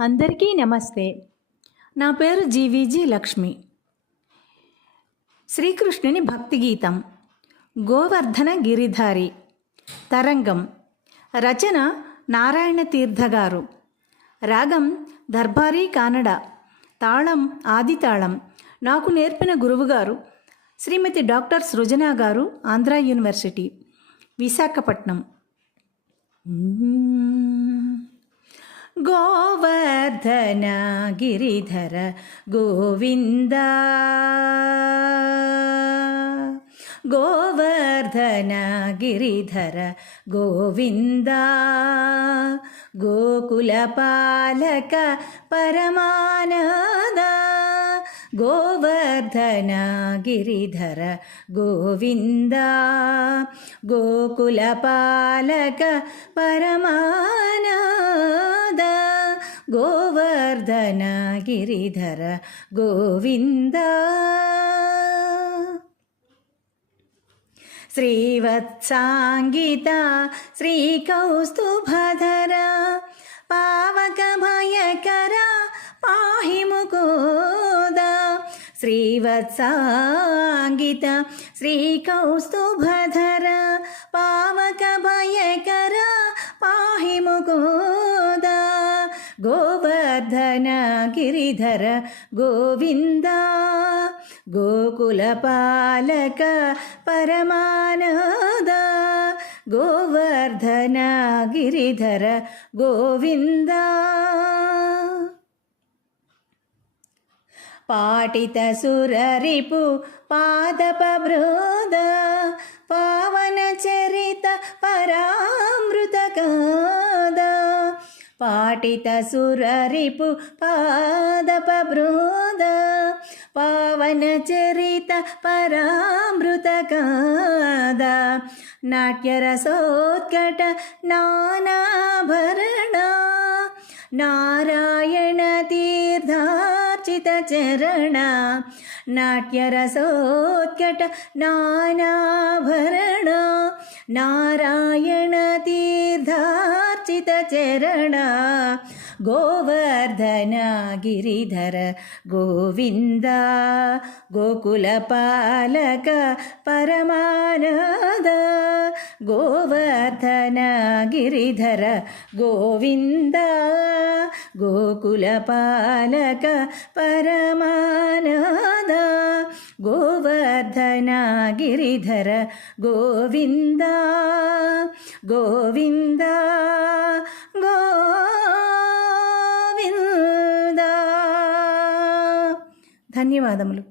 అందరికీ నమస్తే. నా పేరు జీవీజీ లక్ష్మి. శ్రీకృష్ణుని భక్తి గీతం గోవర్ధన గిరిధారి. తరంగం. రచన నారాయణ తీర్థ గారు. రాగం దర్బారీ కానడ. తాళం ఆది తాళం. నాకు నేర్పిన గురువుగారు శ్రీమతి డాక్టర్ సృజన గారు, ఆంధ్ర యూనివర్సిటీ, విశాఖపట్నం. గోవర్ధన గిరిధర గోవింద, గోవర్ధన గిరిధర గోవింద, గోకుల పాలక పరమానంద, గోవర్ధన గిరిధర గోవింద, గోకుల పాలక పరమానంద, గోవర్ధన గిరిధర గోవింద. శ్రీవత్సాంగిత శ్రీకౌస్తుభధర పావక భయకర పాహి ముకోద, శ్రీవత్సాంగిత శ్రీకౌస్తుభధర పావక భయకర పాహి ముకోద, గోవర్ధన గిరిధర గోవింద, గోకుల పాలక పరమానంద, గోవర్ధన గిరిధర గోవింద. పాటిత సురరిపు పాదపబృద పావన చరిత పరామృత కాద, పాటిత సురరిపు పాదపబృద పావన చరిత పరామృత కాద, నాట్యరసోత్కట నానాభరణ నారాయణ తీర్థార్చిత చరణ, నాట్యరసోత్కట నానాభరణ నారాయణ తీర్థార్చిత చరణ, గోవర్ధన గిరిధర గోవింద, గోకుల పాలక పరమానంద, గోవర్ధన గిరిధర గోవింద, గోకుల పాలక పరమానంద, గోవర్ధన గిరిధర గోవింద, గోవింద గోవింద. ధన్యవాదములు.